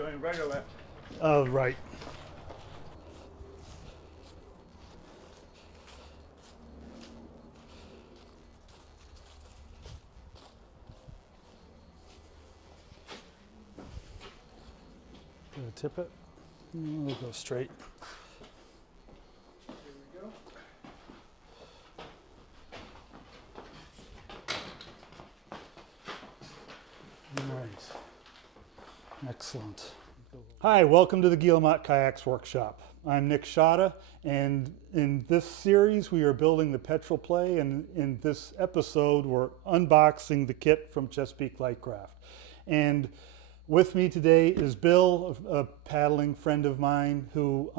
going right or left? Right. Gonna tip it. We'll go straight. Here we go. All right. Excellent. Hi, welcome to the Guillemot Kayaks Workshop. I'm Nick Schade, and in this series we are building the Petrel play, and in this episode we're unboxing the kit from Chesapeake Lightcraft. And with me today is Bill, a paddling friend of mine who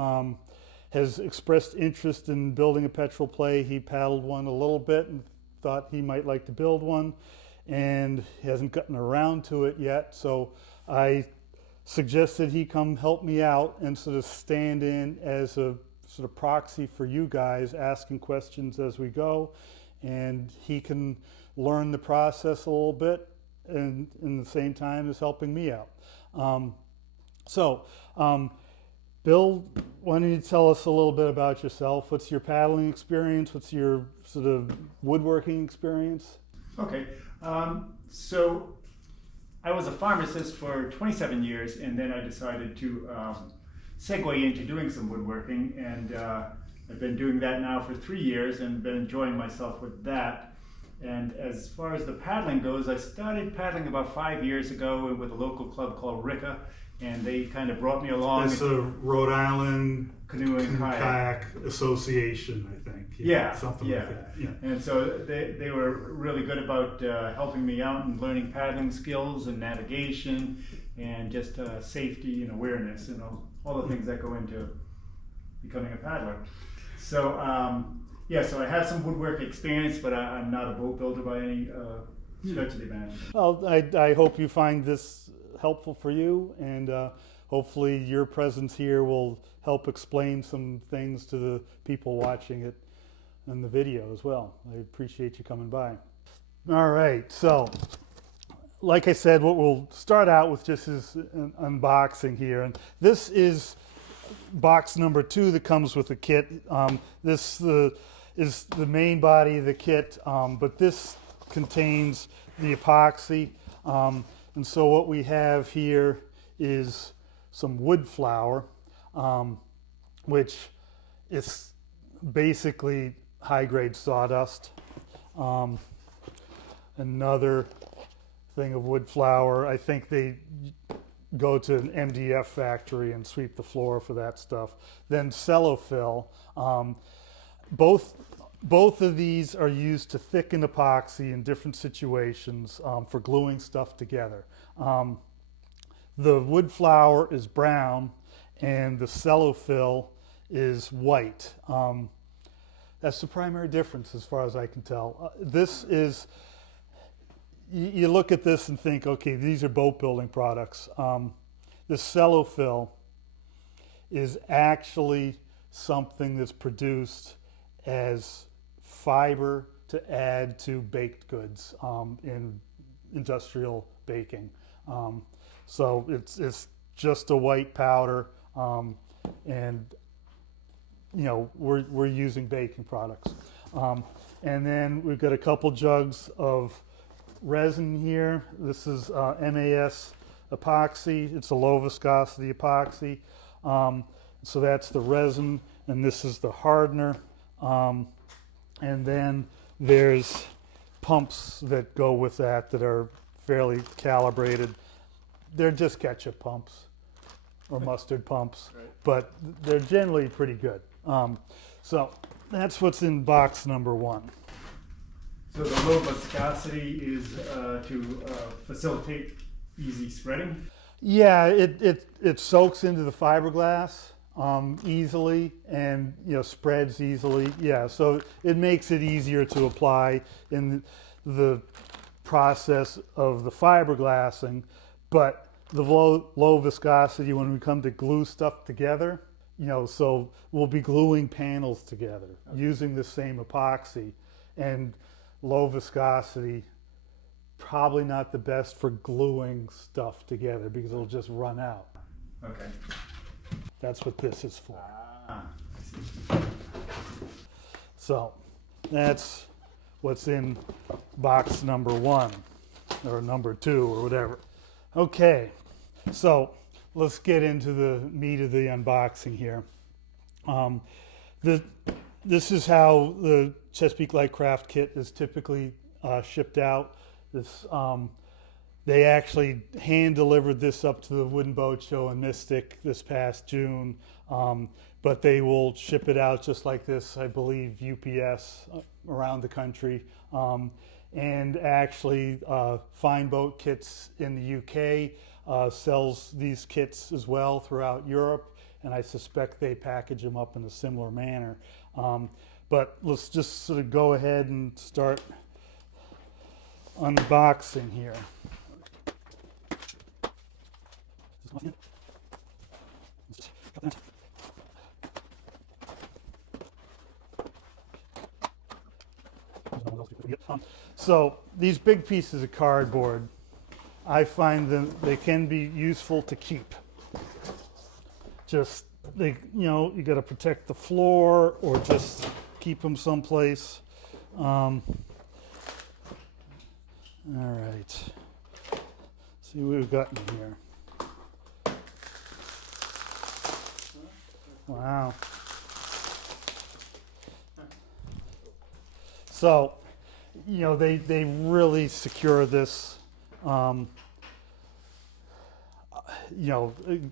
has expressed interest in building a Petrel play. He paddled one a little bit and thought he might like to build one, and he hasn't gotten around to it yet, so I suggested he come help me out and sort of stand in as a sort of proxy for you guys, asking questions as we go, and he can learn the process a little bit and in the same time as helping me out. Bill, why don't you tell us a little bit about yourself? What's your paddling experience? What's your sort of woodworking experience? Okay, so I was a pharmacist for 27 years, and then I decided to segue into doing some woodworking, and I've been doing that now for 3 years and been enjoying myself with that. And as far as the paddling goes, I started paddling about 5 years ago with a local club called Ricka, and they kind of brought me along. It's a Rhode Island Canoe and Kayak Association, I think. Yeah, something like that. Yeah. And so they were really good about helping me out and learning paddling skills and navigation and just safety and awareness and all the things that go into becoming a paddler. So so I have some woodwork experience, but I'm not a boat builder by any stretch of the imagination. Well, I hope you find this helpful for you, and hopefully your presence here will help explain some things to the people watching it in the video as well. I appreciate you coming by. All right, so like I said, what we'll start out with just is an unboxing here, and this is box number 2 that comes with the kit. This is the main body of the kit, but this contains the epoxy, and so what we have here is some wood flour, which is basically high-grade sawdust. Another thing of wood flour. I think they go to an MDF factory and sweep the floor for that stuff. Then cellophil. Both of these are used to thicken epoxy in different situations for gluing stuff together. The wood flour is brown and the cellophil is white. That's the primary difference as far as I can tell. This is, you look at this and think, okay, these are boat building products. The cellophil is actually something that's produced as fiber to add to baked goods in industrial baking. So it's just a white powder, and you know we're using baking products. And then we've got a couple jugs of resin here. This is MAS epoxy. It's a low viscosity epoxy. So that's the resin, and this is the hardener. And then there's pumps that go with that are fairly calibrated. They're just ketchup pumps or mustard pumps, right, but they're generally pretty good. So that's what's in box number 1. So the low viscosity is to facilitate easy spreading? Yeah, it soaks into the fiberglass easily, and spreads easily. Yeah, so it makes it easier to apply in the process of the fiberglassing, but the low viscosity, when we come to glue stuff together, so we'll be gluing panels together using the same epoxy, and low viscosity probably not the best for gluing stuff together because it'll just run out. Okay. That's what this is for. Ah, I see. So that's what's in box number 1 or number 2 or whatever. Okay, so let's get into the meat of the unboxing here. This is how the Chesapeake Light Craft kit is typically shipped out. They actually hand delivered this up to the Wooden Boat Show in Mystic this past June, but they will ship it out just like this, I believe, UPS around the country. And actually, Fine Boat Kits in the UK sells these kits as well throughout Europe, and I suspect they package them up in a similar manner. But let's just sort of go ahead and start unboxing here. So these big pieces of cardboard, I find them, they can be useful to keep. Just, you got to protect the floor or just keep them someplace. All right, see what we've got in here. Wow. So, they really secure this.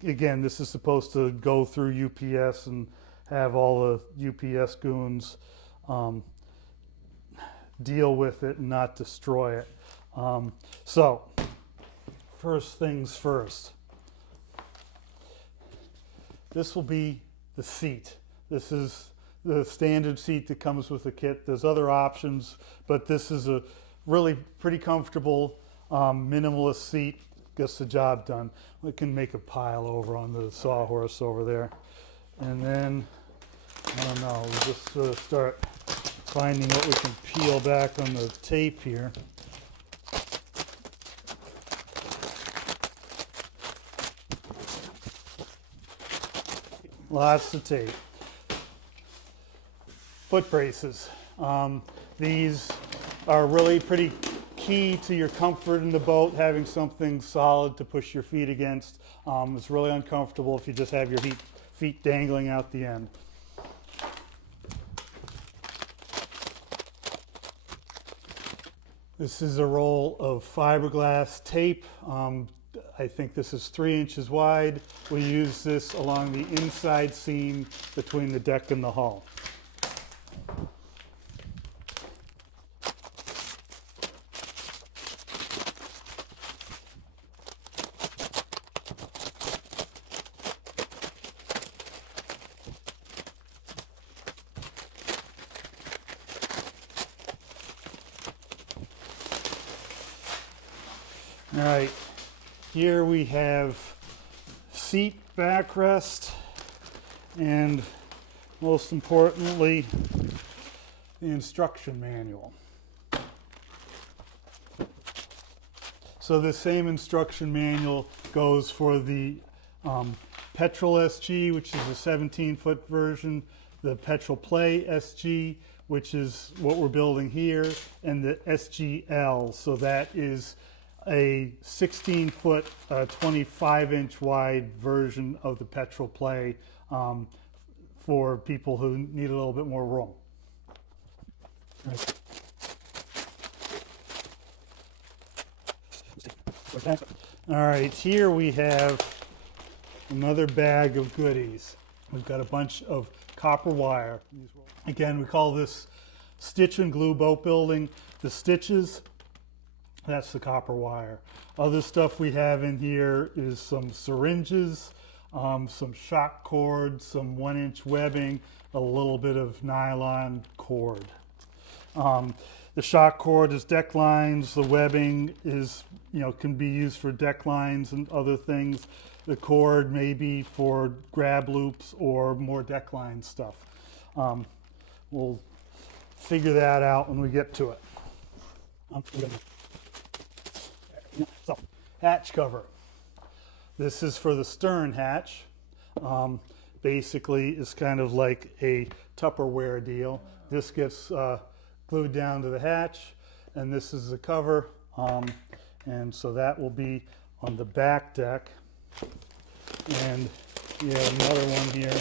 Again, this is supposed to go through UPS and have all the UPS goons deal with it and not destroy it. So, first things first. This will be the seat. This is the standard seat that comes with the kit. There's other options, but this is a really pretty comfortable minimalist seat. Gets the job done. We can make a pile over on the sawhorse over there. And then, I don't know, we'll just sort of start finding what we can peel back on the tape here. Lots of tape. Foot braces. These are really pretty key to your comfort in the boat, having something solid to push your feet against. It's really uncomfortable if you just have your feet dangling out the end. This is a roll of fiberglass tape. I think this is 3 inches wide. We use this along the inside seam between the deck and the hull. All right, here we have seat backrest and most importantly, the instruction manual. So the same instruction manual goes for the Petrel SG, which is a 17-foot version, the Petrel Play SG, which is what we're building here, and the SGL, so that is a 16-foot, 25-inch wide version of the Petrel Play for people who need a little bit more room. All right, here we have another bag of goodies. We've got a bunch of copper wire. Again, we call this stitch and glue boat building. The stitches, that's the copper wire. Other stuff we have in here is some syringes, some shock cord, some 1-inch webbing, a little bit of nylon cord. The shock cord is deck lines. The webbing is, can be used for deck lines and other things. The cord may be for grab loops or more deck line stuff. We'll figure that out when we get to it. So, hatch cover. This is for the stern hatch. Basically, it's kind of like a Tupperware deal. This gets glued down to the hatch, and this is the cover. And so that will be on the back deck. And you have another one here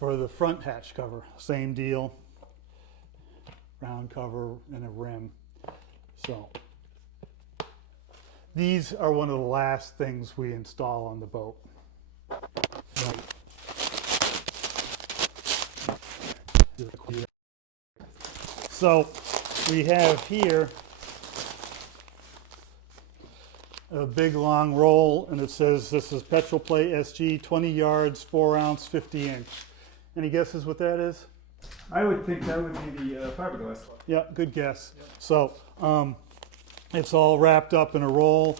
for the front hatch cover. Same deal, round cover and a rim. So these are one of the last things we install on the boat. So we have here a big long roll, and it says this is Petrel plate SG, 20 yards, 4 ounce, 50 inch. Any guesses what that is? I would think that would be the fiberglass cloth. Yeah, good guess. Yep. So it's all wrapped up in a roll.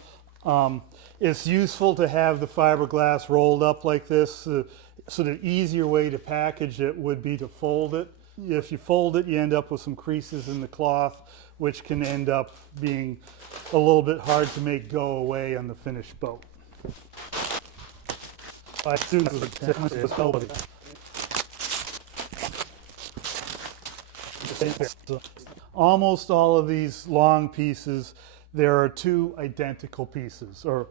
It's useful to have the fiberglass rolled up like this. So the easier way to package it would be to fold it. If you fold it, you end up with some creases in the cloth, which can end up being a little bit hard to make go away on the finished boat. Almost all of these long pieces, there are two identical pieces, or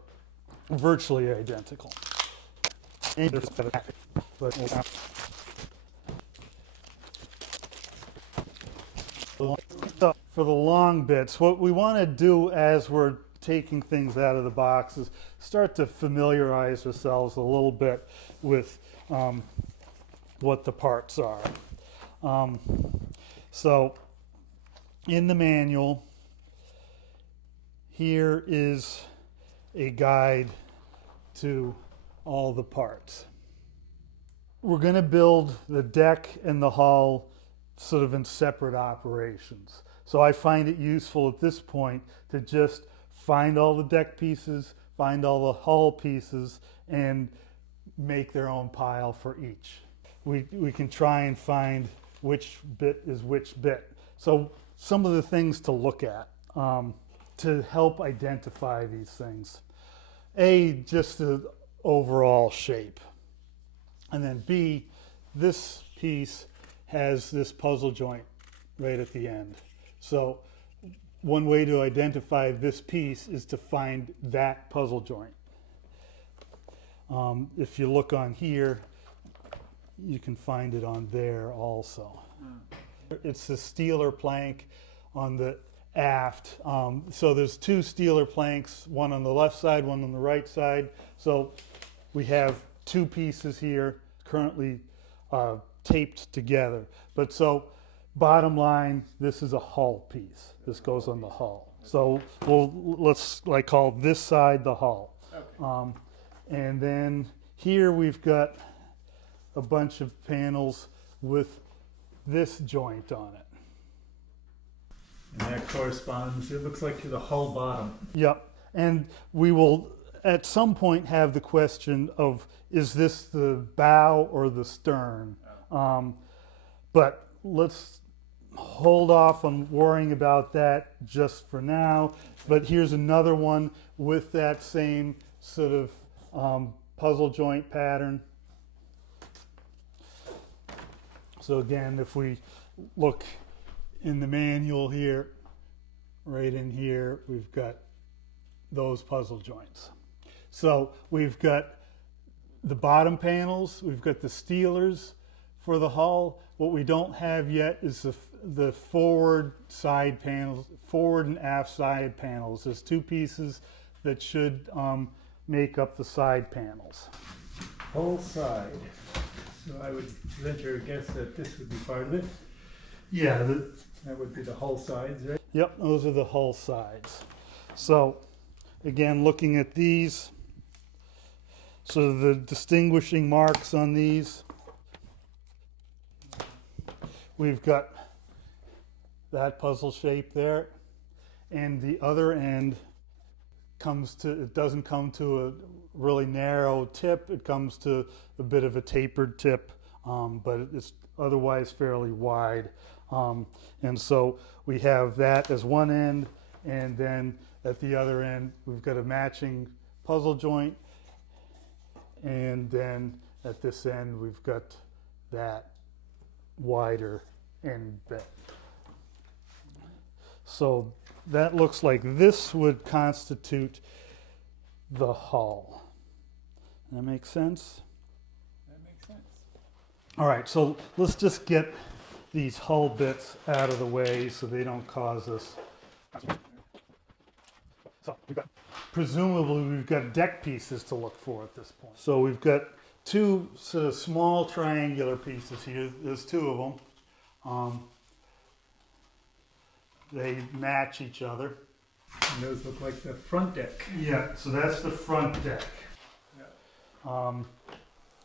virtually identical. For the long bits, what we want to do as we're taking things out of the box is start to familiarize ourselves a little bit with what the parts are. So in the manual, here is a guide to all the parts. We're going to build the deck and the hull sort of in separate operations. So I find it useful at this point to just find all the deck pieces, find all the hull pieces, and make their own pile for each. We can try and find which bit is which bit. So some of the things to look at to help identify these things. A, just the overall shape. And then B, this piece has this puzzle joint right at the end. So one way to identify this piece is to find that puzzle joint. If you look on here, you can find it on there also. It's the steeler plank on the aft. So there's two steeler planks, one on the left side, one on the right side. So we have two pieces here currently taped together. But so bottom line, this is a hull piece. This goes on the hull. So let's call this side the hull. Okay. And then here we've got a bunch of panels with this joint on it. And that corresponds, it looks like, to the hull bottom. Yep. And we will at some point have the question of, is this the bow or the stern? But let's hold off on worrying about that just for now. But here's another one with that same sort of puzzle joint pattern. So again, if we look in the manual here, right in here, we've got those puzzle joints. So we've got the bottom panels, we've got the steelers for the hull. What we don't have yet is the forward side panels, forward and aft side panels. There's two pieces that should make up the side panels. Whole side. So I would venture a guess that this would be part of it. Yeah. That would be the hull sides, right? Yep, those are the hull sides. So again, looking at these, so the distinguishing marks on these, we've got that puzzle shape there, and the other end it doesn't come to a really narrow tip, it comes to a bit of a tapered tip, but it's otherwise fairly wide. And so we have that as one end, and then at the other end, we've got a matching puzzle joint. And then at this end, we've got that wider end bit. So that looks like this would constitute the hull. That makes sense? That makes sense. All right, so let's just get these hull bits out of the way so they don't cause us. So presumably we've got deck pieces to look for at this point. So we've got two sort of small triangular pieces here. There's two of them. They match each other. And those look like the front deck. Yeah, so that's the front deck. Yeah.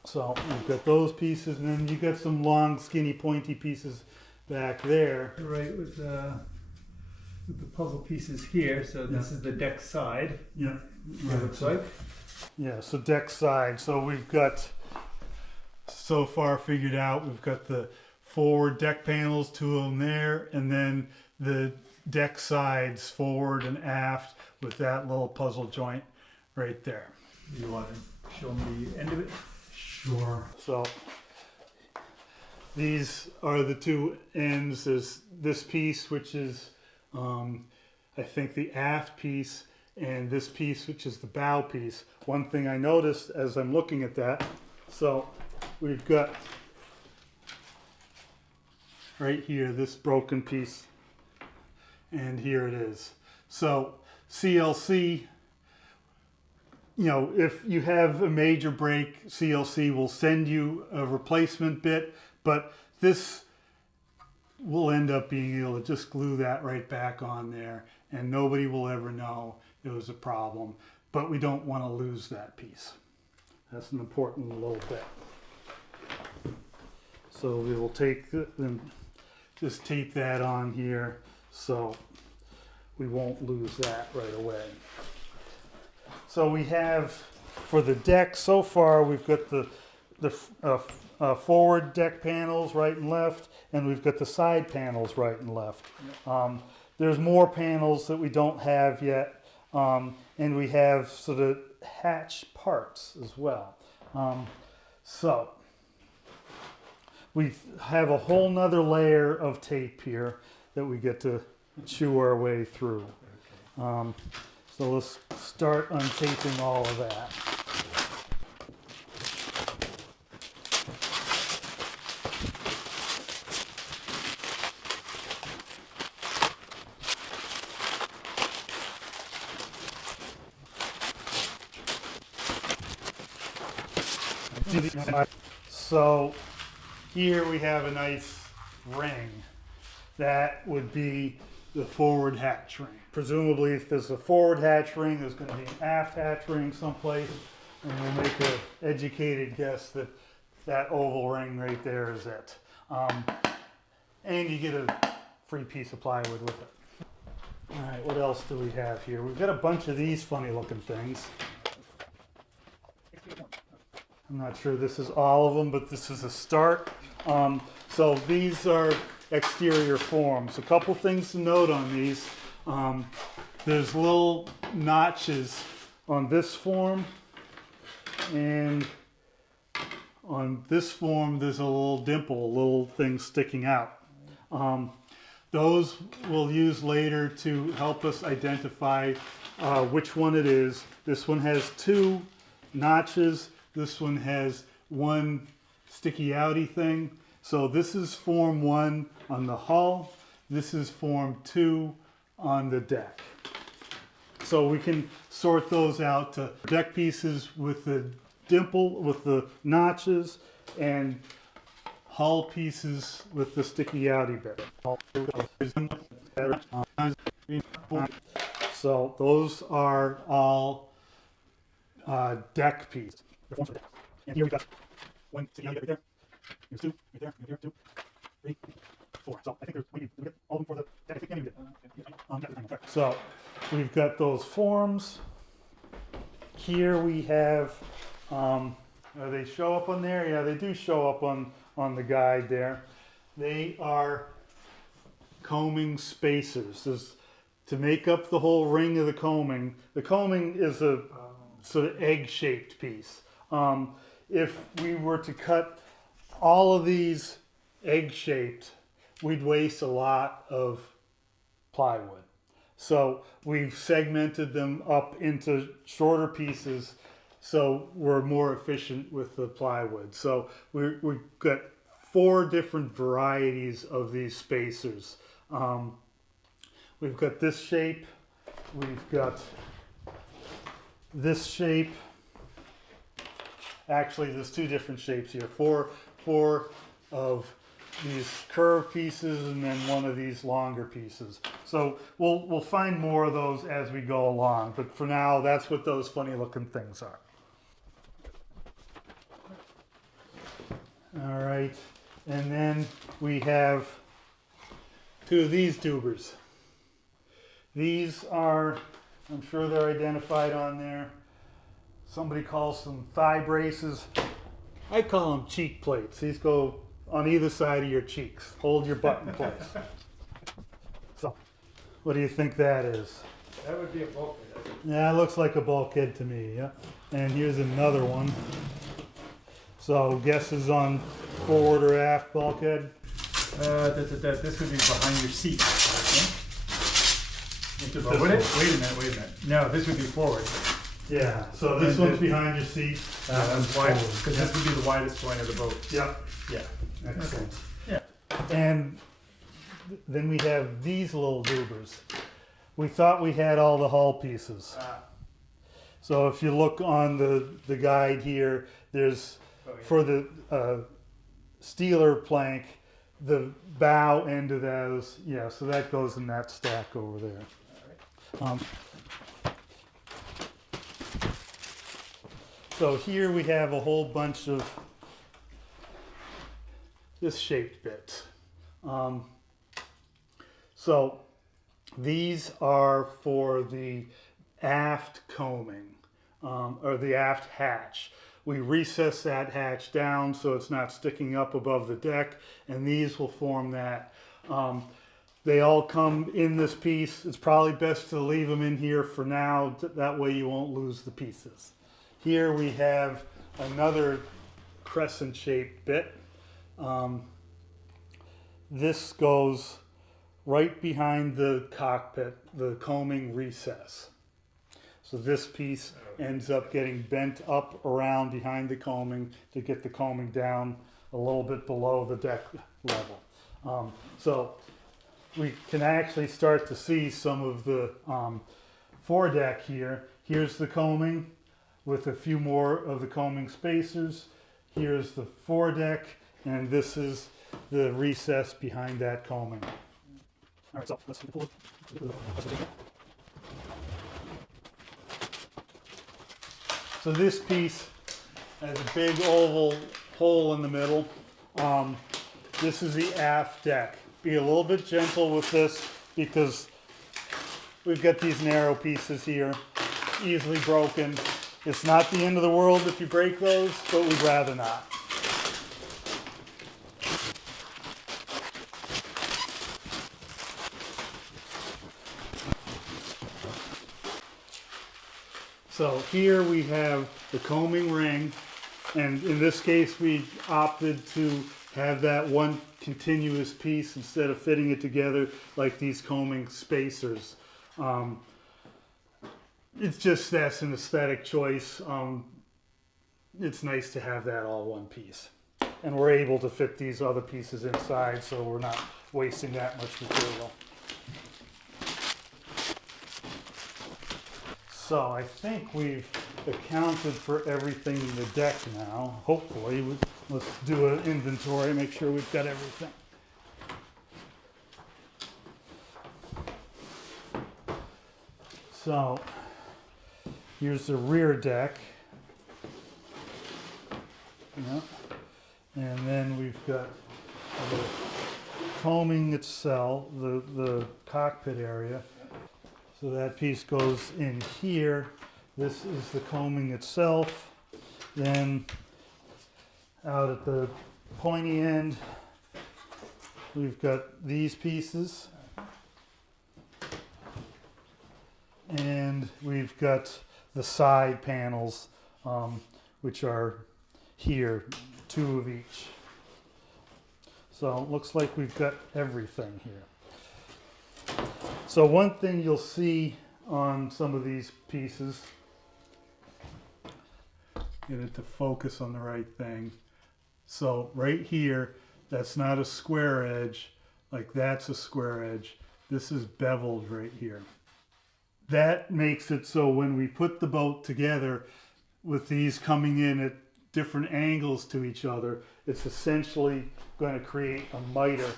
So we've got those pieces, and then you've got some long, skinny, pointy pieces back there. Right, with the puzzle pieces here. So this is the deck side. Yeah, It looks like. yeah. So deck side. So we've got so far figured out. We've got the forward deck panels, two of them there, and then the deck sides forward and aft with that little puzzle joint right there. You want to show me the end of it? Sure. So these are the two ends. There's this piece, which is I think the aft piece, and this piece, which is the bow piece. One thing I noticed as I'm looking at that, so we've got right here this broken piece, and here it is. So CLC, you know, if you have a major break, CLC will send you a replacement bit, but this will end up being able to just glue that right back on there, and nobody will ever know it was a problem. But we don't want to lose that piece. That's an important little bit. So we will take and just tape that on here so we won't lose that right away. So we have, for the deck so far, we've got the forward deck panels right and left, and we've got the side panels right and left. There's more panels that we don't have yet, and we have sort of hatch parts as well. So we have a whole nother layer of tape here that we get to chew our way through. So let's start untaping all of that. So here we have a nice ring. That would be the forward hatch ring. Presumably if there's a forward hatch ring, there's going to be an aft hatch ring someplace, and we'll make an educated guess that that oval ring right there is it. And you get a free piece of plywood with it. All right, what else do we have here? We've got a bunch of these funny looking things. I'm not sure this is all of them, but this is a start. So these are exterior forms. A couple things to note on these. There's little notches on this form, and on this form there's a little dimple, a little thing sticking out. Those we'll use later to help us identify which one it is. This one has two notches. This one has one sticky outy thing. So this is form 1 on the hull. This is form 2 on the deck. So we can sort those out to deck pieces with the dimple, with the notches, and hull pieces with the sticky outy bit. So those are all deck pieces. And here we got one sticky outy bit right there. Here's two, right there, right there, 2, 3, 4. So I think we get all of them for the deck. I think we get So we've got those forms. Here we have, they show up on there? Yeah, they do show up on the guide there. They are combing spacers. There's to make up the whole ring of the combing is a sort of egg-shaped piece. If we were to cut all of these egg-shaped, we'd waste a lot of plywood. So we've segmented them up into shorter pieces so we're more efficient with the plywood. So we've got 4 different varieties of these spacers. We've got this shape, we've got this shape. Actually, there's 2 different shapes here. Four of these curved pieces and then 1 of these longer pieces. So we'll find more of those as we go along, but for now, that's what those funny looking things are. All right, and then we have 2 of these tubers. These are, I'm sure they're identified on there. Somebody calls them thigh braces. I call them cheek plates. These go on either side of your cheeks. Hold your butt in place. So, what do you think that is? That would be a bulkhead. Yeah, it looks like a bulkhead to me, yeah. And here's another one. So, guesses on forward or aft bulkhead? This would be behind your seat, I think. Oh, Wait a minute. No, this would be forward. Yeah, so this one's behind your seat. That one's wide, forward. because this would be the widest point of the boat. Yep. Yeah. Excellent. Yeah. And then we have these little goobers. We thought we had all the hull pieces. So if you look on the guide here, there's for the Steeler plank, the bow end of those, yeah, so that goes in that stack over there. So here we have a whole bunch of this shaped bits. So these are for the aft combing, or the aft hatch. We recess that hatch down so it's not sticking up above the deck, and these will form that. They all come in this piece. It's probably best to leave them in here for now, that way you won't lose the pieces. Here we have another crescent shaped bit. This goes right behind the cockpit, the combing recess. So this piece ends up getting bent up around behind the combing to get the combing down a little bit below the deck level. So we can actually start to see some of the foredeck here. Here's the combing with a few more of the combing spacers. Here's the foredeck, and this is the recess behind that combing. All right, so let's pull it. So this piece has a big oval hole in the middle. This is the aft deck. Be a little bit gentle with this because we've got these narrow pieces here, easily broken. It's not the end of the world if you break those, but we'd rather not. So here we have the combing ring, and in this case we opted to have that one continuous piece instead of fitting it together like these combing spacers. It's just that's an aesthetic choice. It's nice to have that all one piece. And we're able to fit these other pieces inside so we're not wasting that much material. So I think we've accounted for everything in the deck now. Hopefully, let's do an inventory, make sure we've got everything. So here's the rear deck. Yeah. And then we've got the combing itself, the cockpit area. So that piece goes in here. This is the combing itself. Then out at the pointy end, we've got these pieces. we've got the side panels, which are here, 2 of each. So it looks like we've got everything here. So one thing you'll see on some of these pieces, get it to focus on the right thing. So right here, that's not a square edge, like that's a square edge. This is beveled right here. That makes it so when we put the boat together with these coming in at different angles to each other, it's essentially going to create a miter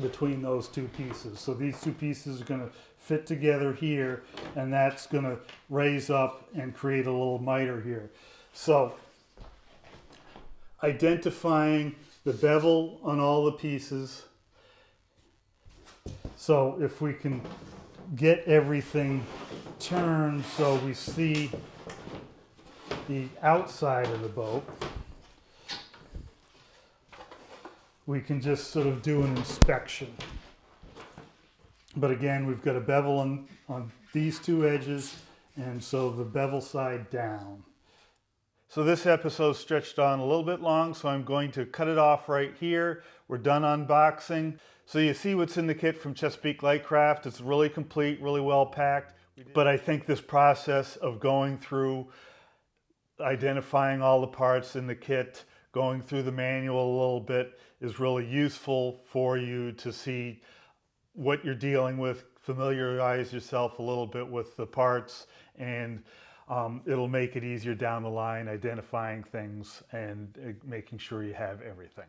between those 2 pieces. So these 2 pieces are going to fit together here, and that's going to raise up and create a little miter here. So identifying the bevel on all the pieces. So if we can get everything turned so we see the outside of the boat, we can just sort of do an inspection. But again, we've got a bevel on these 2 edges, and so the bevel side down. So this episode stretched on a little bit long, so I'm going to cut it off right here. We're done unboxing. So you see what's in the kit from Chesapeake Lightcraft. It's really complete, really well packed. But I think this process of going through identifying all the parts in the kit, going through the manual a little bit, is really useful for you to see what you're dealing with, familiarize yourself a little bit with the parts, and it'll make it easier down the line identifying things and making sure you have everything.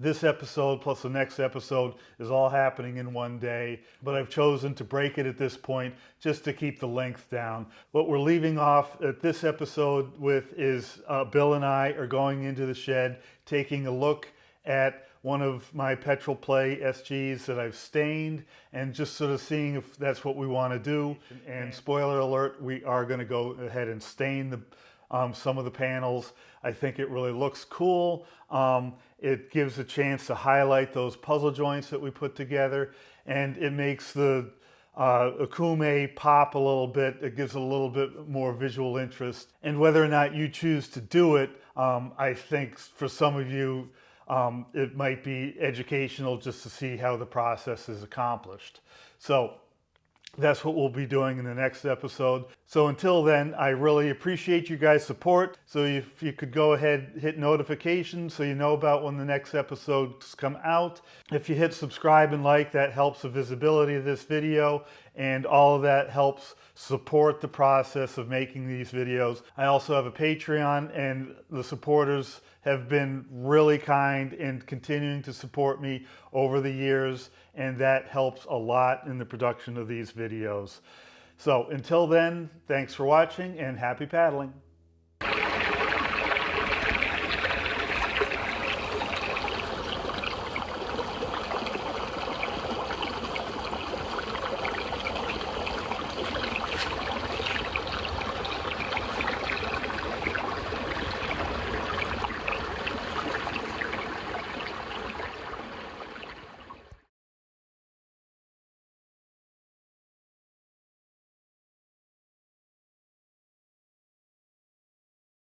This episode plus the next episode is all happening in one day, but I've chosen to break it at this point just to keep the length down. What we're leaving off at this episode with is Bill and I are going into the shed, taking a look at one of my Petrel Play SGs that I've stained, and just sort of seeing if that's what we want to do. And spoiler alert, we are going to go ahead and stain some of the panels. I think it really looks cool. It gives a chance to highlight those puzzle joints that we put together, and it makes the Akume pop a little bit. It gives a little bit more visual interest. And whether or not you choose to do it, I think for some of you, it might be educational just to see how the process is accomplished. So that's what we'll be doing in the next episode. So until then, I really appreciate you guys' support. So if you could go ahead, hit notifications so you know about when the next episodes come out. If you hit subscribe and like, that helps the visibility of this video, and all of that helps support the process of making these videos. I also have a Patreon, and the supporters have been really kind in continuing to support me over the years, and that helps a lot in the production of these videos. So until then, thanks for watching and happy paddling.